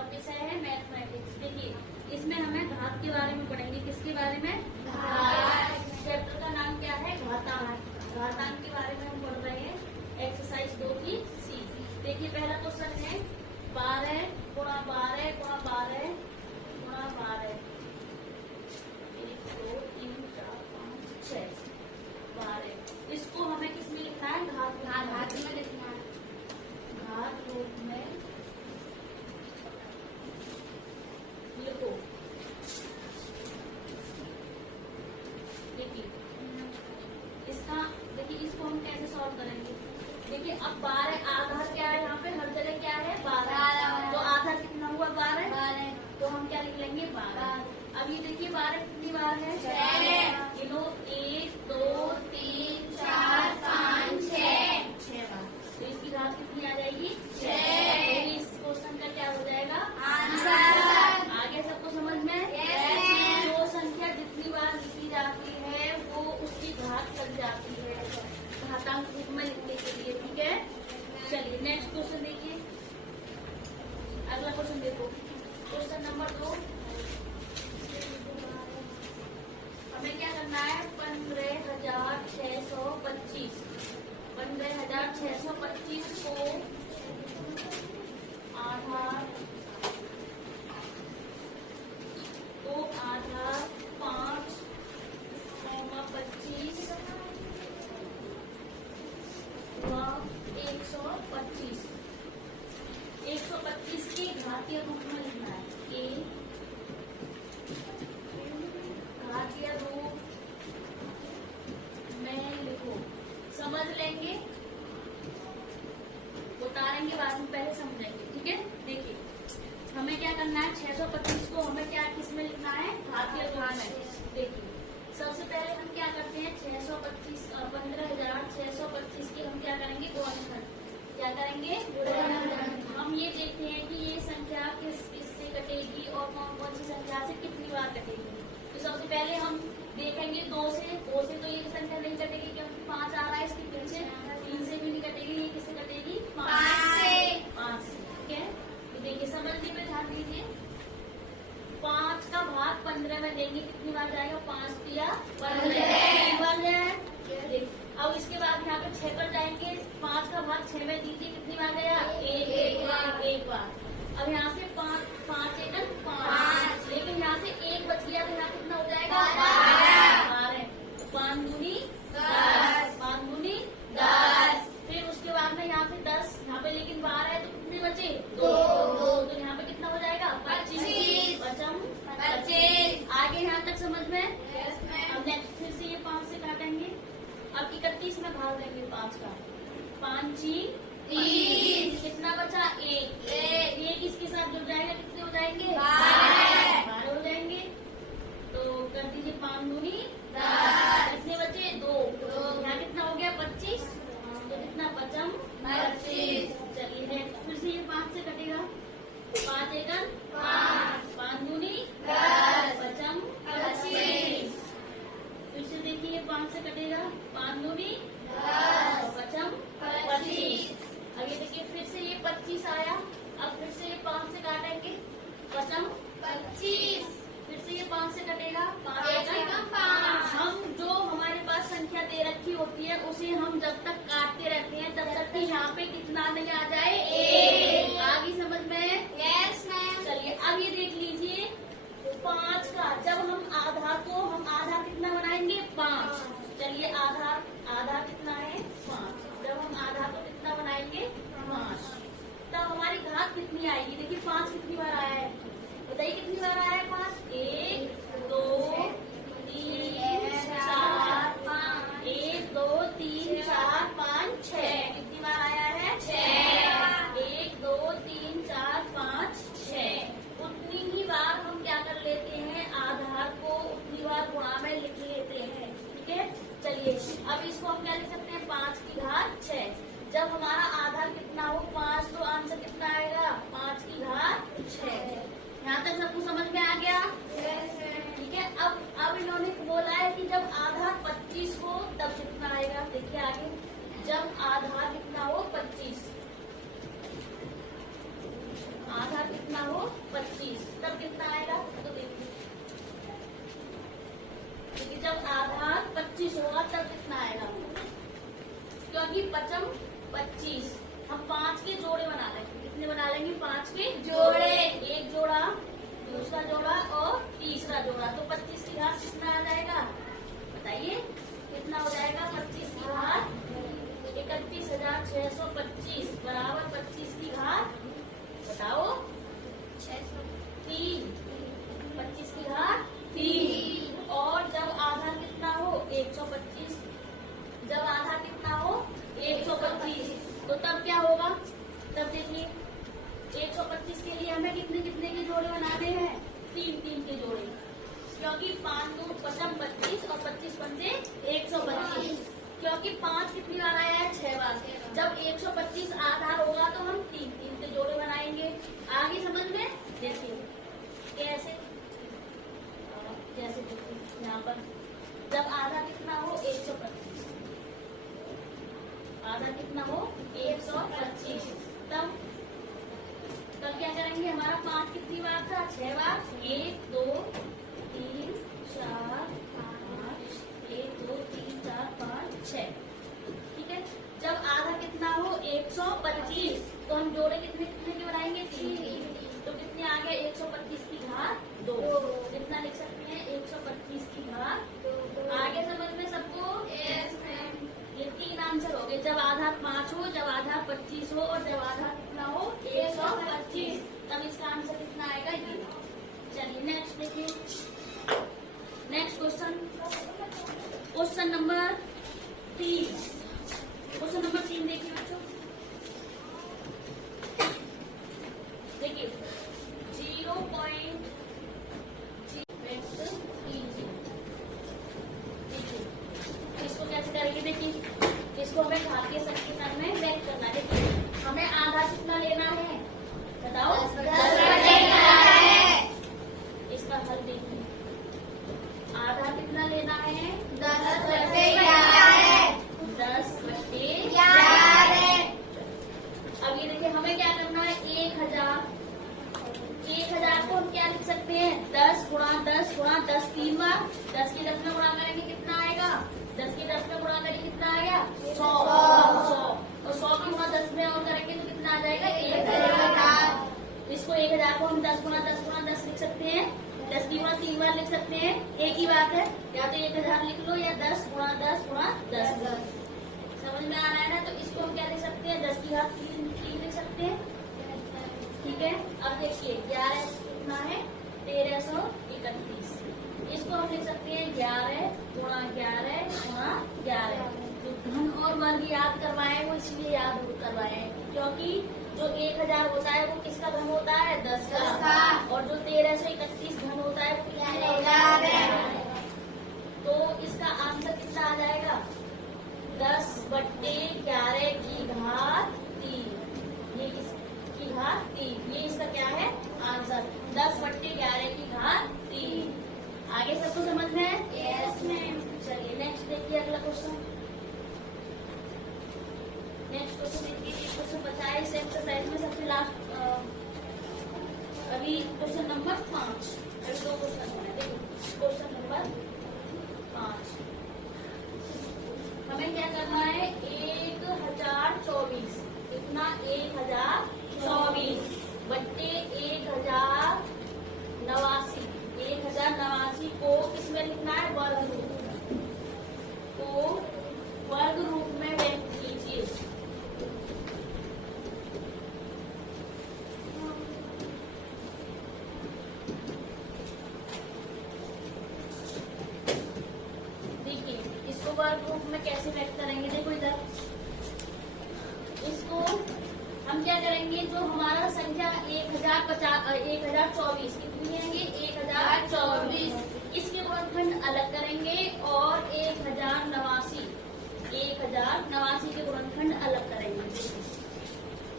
और विषय है मैथमेटिक्स। देखिए इसमें हमें घात के बारे में पढ़ेंगे। किसके बारे में? घात। चैप्टर का नाम क्या है? घातांक। घातांक के बारे में हम पढ़ रहे हैं एक्सरसाइज 2 की सी। देखिए पहला क्वेश्चन है 12 गुणा 12 गुणा 12 गुणा 12 1 2 3 4 5 6 12। इसको हमें किस में लिखना है? घात में लिखना है। घात रूप में लिखो। देखिए इसको हम कैसे सॉल्व करेंगे? देखिए अब 12 आधार क्या है? यहाँ पे हर जगह क्या है? 12। तो आधार कितना हुआ? 12। तो हम क्या लिख लेंगे? 12। अब ये देखिए 12 कितनी बार है? 6। 1 2 3 4 5 6 बार। तो इसकी घात कितनी आ जाएगी? 6। इस क्वेश्चन का क्या हो जाएगा? आंसर। आगे सबको समझ में? जो संख्या जितनी बार लिखी जाती है वो उसकी घात लग जाती है घातांक रूप में लिखने के लिए। ठीक है, चलिए नेक्स्ट क्वेश्चन देखिए। अगला क्वेश्चन देखो, क्वेश्चन नंबर 2। हमें क्या करना है? 15,625 को आधार 5, 25 125 की घातीय रूप में लिखना है। घातीय रूप में लिखो। समझ लेंगे, उतारेंगे बाद में, पहले समझेंगे। ठीक है, देखिए हमें क्या करना है? 625 को हमें क्या किस में लिखना है? घातीय रूप में। देखिए सबसे पहले हम क्या करते हैं? 15,625 की हम क्या करेंगे? गुणनखंड। क्या करेंगे? गुणनखंड। हम ये देखते हैं कि ये संख्या किससे कटेगी और कौन कौन सी संख्या से कितनी बार कटेगी। तो सबसे पहले हम देखेंगे 2 से तो ये संख्या नहीं कटेगी क्योंकि 5 आ रहा है इसके पीछे। 3 से भी नहीं कटेगी, ये किससे कटेगी? 5 से। ठीक है, तो देखिए समझने पे ध्यान दीजिए। 5 का भाग 15 में देंगे, कितनी बार जाएगा? 5 दिया 15। अब इसके बाद यहाँ पे 6 पर जाएंगे। 5 का भाग 6 में दीजिए, कितनी बार गया? एक बार। अब यहाँ से 5 1 5, लेकिन यहाँ से 1 बच गया तो यहाँ कितना हो जाएगा? 12। 5 दूनी 10। फिर उसके बाद में यहाँ से 10, यहाँ पे लेकिन 12 है तो कितने बचे? 2। तो यहाँ पे कितना हो जाएगा? 25। 25। आगे यहाँ तक समझ में? अब नेक्स्ट फिर से ये 5 से काटेंगे। अब 31 में भाग देंगे 5 का। 5 3, कितना बचा? 1 इसके साथ जुड़ जाएगा, कितने हो जाएंगे? 12 हो जाएंगे। तो कर दीजिए 5 दूनी 10। कितने बचे? 2। यहाँ कितना हो गया? 25। तो कितना? 25। चलिए नेक्स्ट फिर से ये 5 से कटेगा। 5 1 5 दूनी 10, 25। फिर से देखिए 5 से कटेगा। 5 दूनी 10, 25। अब ये देखिए फिर से ये 25 आया। अब फिर से ये 5 से काटेंगे। 25। फिर से ये 5 से कटेगा। 5 हम जो हमारे पास संख्या दे रखी होती है उसे हम जब तक काटते रहते हैं तब तक कि यहाँ पे कितना नहीं आ जाए? 1। आगे समझ में? Yes ma'am. चलिए अब ये देख लीजिए 5 का जब हम आधार कितना बनाएंगे? 5। चलिए आधार कितना है? 5। जब हम आधार को कितना बनाएंगे? 5। तब हमारी घात कितनी आएगी? देखिए 5 कितनी बार आया है? बताइए कितनी बार आया है 5? 1 2 3 4 5। 1 2 3 4 5 6। कितनी बार आया है? 6। तब कितना आएगा, तो देखिए जब आधार 25 होगा तब कितना आएगा, क्योंकि 5 25 हम 5 के जोड़े बना लेंगे। कितने बना लेंगे, 5 के जोड़े, एक जोड़ा, दूसरा जोड़ा और तीसरा जोड़ा, तो 25 की घात कितना आ जाएगा, बताइए कितना हो जाएगा। 25 की घात 31,625 बराबर 25 की घात बताओ 3, 25 की घात 3। और जब आधार कितना हो 125, जब आधार कितना हो 125, तो तब क्या होगा, तब देखिए 125 के लिए हमें कितने कितने के जोड़े बनाने हैं, 3 के जोड़े, क्योंकि 5 2 5 25 और 25 पंजे 125, क्योंकि 5 कितनी बार आया है, 6 बार। जब 125 आधार होगा तो हम 3 के जोड़े बनाएंगे। आगे समझ में, देखिए कैसे, जैसे देखिए यहाँ पर जब आधा कितना हो 125, आधा कितना हो 125, तब क्या करेंगे, हमारा 5 कितनी बार था, 6 बार, 1 2 3 4 5, 1 2 3 4 5 6, ठीक है। जब आधा कितना हो 125, तो हम जोड़े कितने कितने के बनाएंगे, 3, तो कितने आ गए 125 की घात 2, कितना लिख सकते हैं 125 की घात 2। आगे समझ में सबको, ये 3 आंसर हो गए, जब आधार 5 हो, जब आधार 25 हो और जब आधार कितना हो 125, तब इसका आंसर कितना आएगा ये। चलिए नेक्स्ट देखिए, next question number 3, question number 3 देखिए बच्चों, देखिए 0.3, इसको कैसे करेंगे, देखिए इसको हमें घातीय समीकरण में व्यक्त करना है। देखिए हमें आधा कितना लेना है, बताओ 10/11। इसका हल देखिए, आधा कितना लेना है, 10/11, 10/11। अब ये देखिए हमें क्या करना है, 1000 को हम क्या लिख सकते हैं, 10 गुणा 10 गुणा 10 3 बार, 10 की 10 में गुणा करेंगे कितना आएगा, 10 की 10 में गुणा करेंगे कितना आएगा 100, और 100 की गुणा 10 में और करेंगे तो कितना आ जाएगा 1000। इसको 1000 को हम 10 गुणा 10 गुणा 10 लिख सकते हैं, 10 की गुणा 3 बार लिख सकते हैं, एक ही बात है, या तो 1000 लिख लो या 10 गुणा 10 गुणा 10। समझ में आ रहा है ना, तो इसको हम क्या लिख सकते हैं, 10 की घात 3 लिख सकते हैं, ठीक है। अब देखिए 11 कितना है 1331, इसको हम लिख सकते हैं 11 गुणा 11 गुणा 11। तो घन और वर्ग याद करवाए वो इसलिए याद करवाए हैं क्योंकि जो 1000 होता है वो किसका घन होता है, 10 का, और जो 1331 घन होता है वो कितना होता है। तो इसका आंसर कितना आ जाएगा, 10/11 की घात 3, ये की घात 3, ये इसका क्या है आंसर, 10/11 की घात 3। आगे सबको समझ में है, यस मैम। चलिए नेक्स्ट देखिए अगला क्वेश्चन, नेक्स्ट क्वेश्चन देखिए, क्वेश्चन बचा है इस एक्सरसाइज में सबसे लास्ट, अभी क्वेश्चन नंबर 5, अभी 2 क्वेश्चन है। देखिए क्वेश्चन नंबर 5, हमें क्या करना है, 1024, कितना 1024 बट्टे 1089, 1089 को किसमें लिखना है, वर्ग रूप, को वर्ग रूप में व्यक्त कीजिए। देखिए इसको वर्ग रूप में कैसे व्यक्त करेंगे, देखो इधर इसको हम क्या करेंगे, जो हमारा संख्या 1024 कितनी है, ये 1024, इसके गुणनखंड अलग करेंगे और 1089 के गुणनखंड अलग करेंगे।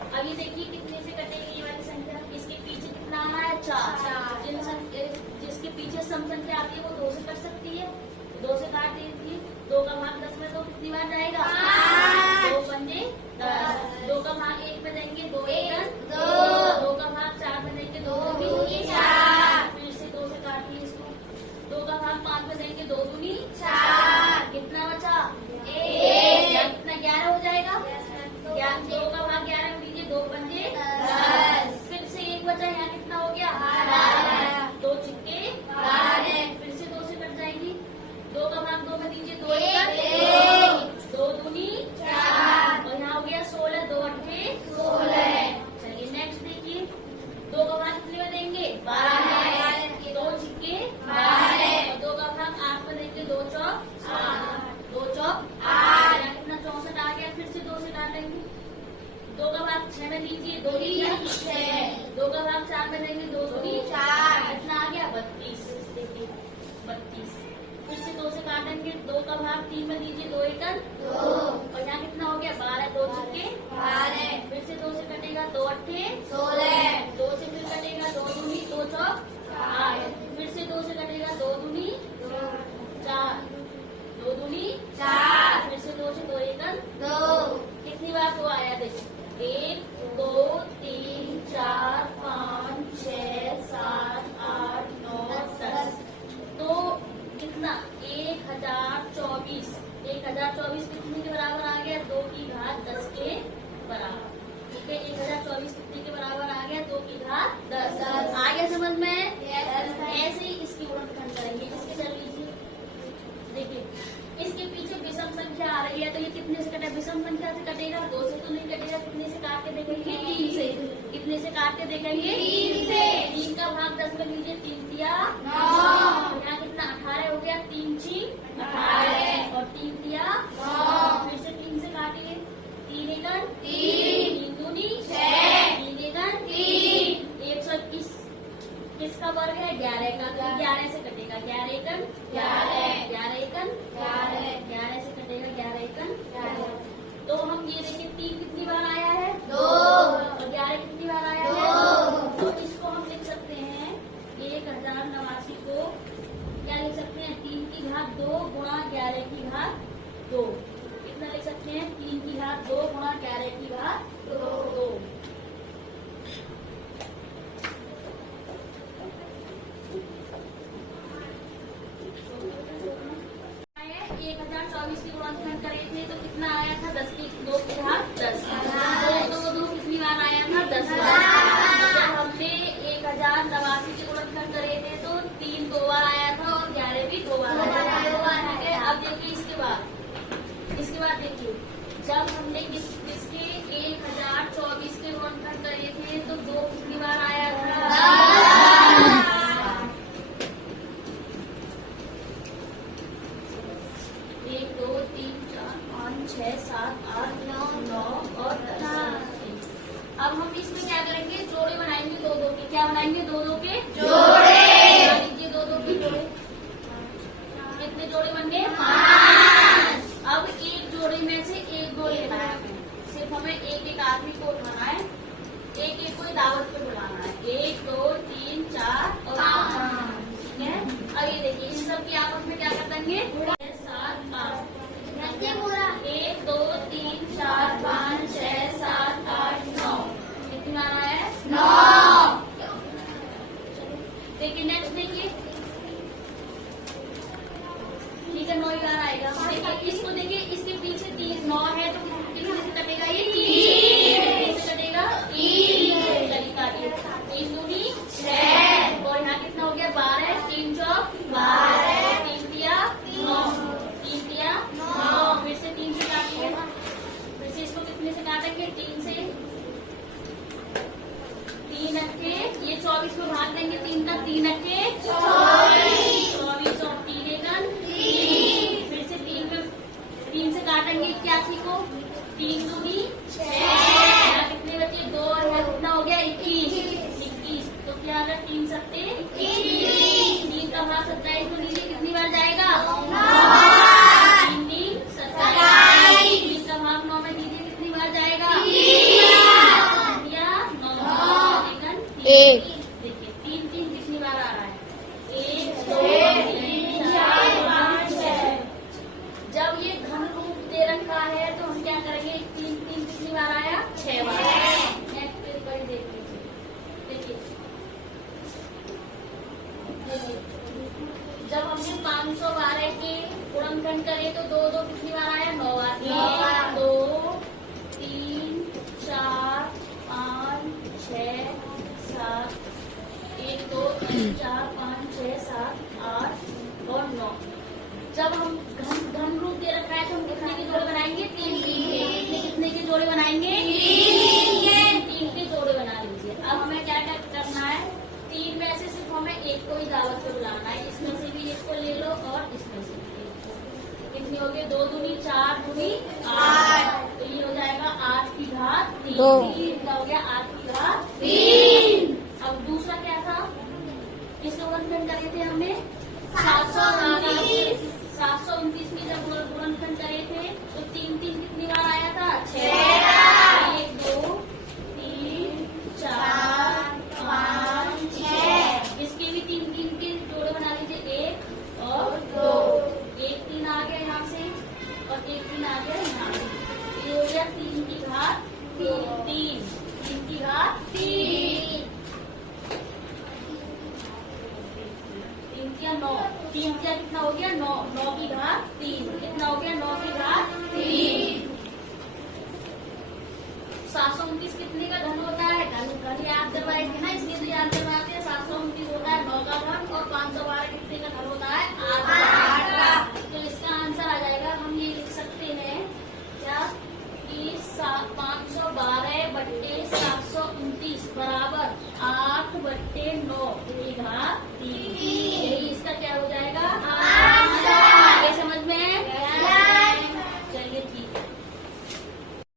अब ये देखिए कितने से कटेगी ये वाली संख्या, इसके पीछे कितना आना है 4, जिसके पीछे सम संख्या आती है वो 2 से कट सकती है, 2 से काट देती, 2 का भाग 10 में तो कितनी बार जाएगा, 2 पंजे 10, 2 का भाग 1 में देंगे 2 1 2, 2 का भाग 4 में देंगे 2 2 4। 6 में लीजिए 2 6, 2 का भाग 4 में देंगे 2 दूनी 4, कितना आ गया 32। देखिए 32। फिर से 2 से काटेंगे, 2 का भाग 3 में लीजिए 2 एकड़ 2, और यहाँ कितना हो गया 12, 2 छक्के 12। फिर से 2 से कटेगा 2 अट्ठे 16, 2 से फिर कटेगा 2 दूनी 2 चौक 8, फिर से 2 से कटेगा 2 दूनी 4, 2 दूनी 4, फिर से 2 से 2 एकड़ 2। कितनी बार 2 आया देखिए 1 2 3 4 5 6 7 8 9 10। तो कितना 1024, 1024 कितने के बराबर आ गया 2 की घात 10 के बराबर। ठीक है 1024 कितने के बराबर आ गया 2 की घात 10। आ गया समझ में? ऐसे ही इसकी गुणनखंड करेंगे। इसके कर लीजिए, देखिए इसके पीछे विषम संख्या आ रही है तो ये कितने से कटेगा, विषम संख्या से कटेगा, 2 से तो नहीं कटेगा, कितने से काट के देखेंगे 3 से। कितने से काट के देखेंगे 3 से। 3 का भाग 10 में लीजिए 3 दिया 9, यहाँ कितना 18 हो गया, 3 6 18 और 3 दिया 9, फिर से 3 से काटिए 3 एकड़ 3, 3 दूनी 6, 3 एकड़ 3, 121 किसका वर्ग है 11 का, 11 से कटेगा 11 एकड़ 11, 11 एकड़ 11, 11 से कटेगा 11 एकड़ 11। तो हम ये देखिए 3 कितनी बार आया है 2, और 11 कितनी बार आया है 2। तो इसको हम लिख सकते हैं 1089 को क्या लिख सकते हैं 3 की घात 2 गुणा 11 की घात 2। कितना लिख सकते हैं 3 की घात 2 गुणा 11 की घात 2। 1024 की गुणनखंड करे थे तो कितना आया था 10 की 2 की घात 10। 2 कितनी बार आया था 10 बार। जब हमने 1089 की गुणनखंड करे थे तो 3 2 बार आया था और 11 भी 2 बार आया था। अब देखिए इसके बाद देखिए जब हमने इसके 1024 के गुणनखंड करे थे तो 2 कितनी बार आया था 1 2 3 4 5 6 7 8 9 और 10। अब हम इसमें क्या करेंगे जोड़े बनाएंगे 2 2 के। क्या बनाएंगे 2 2 के जोड़े। बना लीजिए 2 2 के जोड़े। कितने जोड़े बन गए 5। अब एक जोड़े में से एक दो लेना है, सिर्फ हमें एक आदमी को उठाना है, एक को दावत पे बुलाना है। 1 2 3 4 और 5। ठीक है। अब ये देखिए इन सब की आपस में क्या कर देंगे 7 5। 1 2 3 4 5 6 7 8 9। कितनी बार आया है 9। देखिए नेक्स्ट देखिए ठीक है 9 बार आएगा। देखिए इसको देखिए इसके पीछे 3 9 है तो कितने से कटेगा ये 3 से कटेगा 3 चलिए काटिए 3 दूनी 6 और यहाँ कितना हो गया 12 3 चौक 12 3 दिया 9 3 दिया 9। फिर से 3 से काटिए, फिर से इसको कितने से काटेंगे 3 से 3 अट्ठे ये 24 में भाग देंगे 3 का 3 अट्ठे 24 और 3 एकड़ 3। फिर से 3 से काटेंगे 81 को 3 दूनी 6 कितने बचे 2 और कितना हो गया 21। तो क्या अगर 3 सत्ते 3 का भाग 27 में लीजिए कितनी बार जाएगा 3 3 27। 3 का भाग 9 में लीजिए कितनी बार जाएगा 1। देखिए 3 3 कितनी बार आ रहा है 1 2 3 4 5 6। जब ये घन रूप दे रखा है तो हम क्या करेंगे 3 3 कितनी बार आया 6 बार। नेक्स्ट पेज पर देख लीजिए। देखिए जब हमने 512 के गुणनखंड करे तो 2 2 कितनी बार आया 9 बार। 2 3 4 5 6 7 1 2 3 4 5 6 7 8 और 9। जब हम घन रूप दे रखा है तो हम कितने के जोड़े बनाएंगे 3 के। कितने के जोड़े बनाएंगे 3 के जोड़े बना लीजिए। अब हमें क्या क्या करना है 3 में से सिर्फ हमें एक को ही दावत पे बुलाना है। इसमें से भी एक को ले लो और इसमें से भी एक को। कितनी हो गई 2 दूनी 4 दूनी 8। तो ये हो जाएगा जाएगा 8 की घात 3। दो। 3 का हो गया 8 की घात 3। अब दूसरा क्या था, किसको गुणनखंड करे थे हमने? 729। 729 में जब गुणनखंड करे थे तो 3 3 कितनी बार आया था? 6। 1 2 3 4 5 6। इसके भी 3 3 के जोड़े बना लीजिए, 1 और 2। 1 3 आ गया यहाँ से और 1 3 आ गया यहाँ से। ये हो गया 3 की घात 3। 3 की घात 3। 3 क्या 9। 3 क्या कितना हो गया? 9। 9 की घात 3 कितना हो गया? 9 की घात 3। 729 कितने का घन होता है? घन याद करवाए थे ना, इसलिए तो याद करवाते हैं। 729 होता है 9 का घन और 512 कितने का घन होता है? 8 का। तो इसका आंसर आ जाएगा, हम ये लिख सकते हैं क्या कि 512/729 बराबर 8/9 की घात 3।